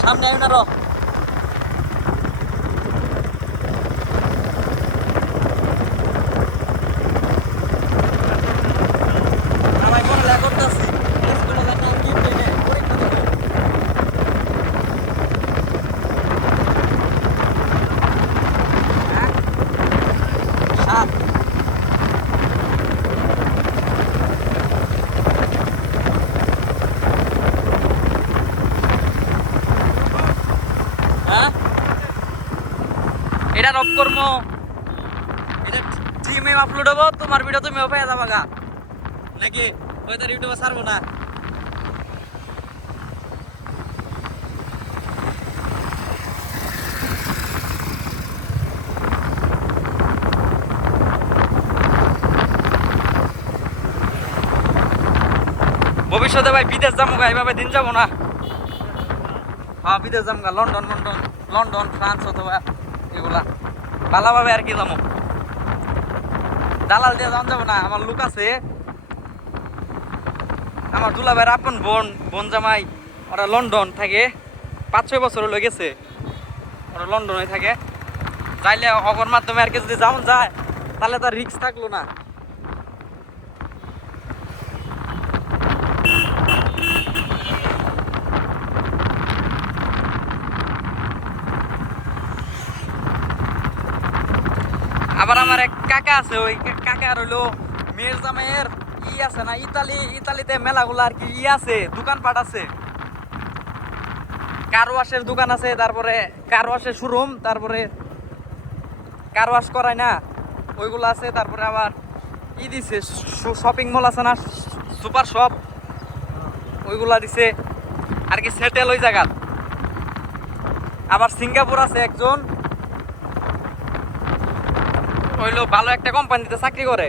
সামনে আইন আরও এটা রব কর্ম। এটা টিমে আপলোড হব, তোমার ভিডিও তুমি পেয়ে যাবা গা। নাকি তার ইউটিউবে ছাড়বো না? ভবিষ্যতে ভাই বিদেশ যাব গা, এইভাবে দিন যাব না। হ্যাঁ বিদেশ যাব গা, লন্ডন লন্ডন লন্ডন, ফ্রান্স অথবা এগুলা। আর কি যাব? দালাল দিয়ে যাওয়া যাব না, আমার লোক আছে। আমার আপন বোন বোন জামাই, ওরা লন্ডন থাকে। পাঁচ ছয় বছর হয়ে গেছে, ওরা লন্ডনে থাকে। যাইলে অগর মাধ্যমে আর কি যদি যাওয়া যায়, তাহলে তো রিক্স থাকল না। আবার আমার এক কাকা আছে, ওই কা- কাকার হইল মেয়ের জামাইয়ের ই আছে না, ইতালি, ইতালিতে মেলাগুলো আর কি ই আছে, দোকানপাট আছে। কার ওয়াশের দোকান আছে, তারপরে কার ওয়াশের শোরুম তারপরে কার ওয়াশ করায় না, ওইগুলো আছে, তারপরে আবার ই দিছে শপিং মল আছে না সুপার শপ ওইগুলা দিছে, আর কি সেটেল ওই জায়গাত। আবার সিঙ্গাপুর আছে একজন হইল ভালো একটা কোম্পানিতে চাকরি করে।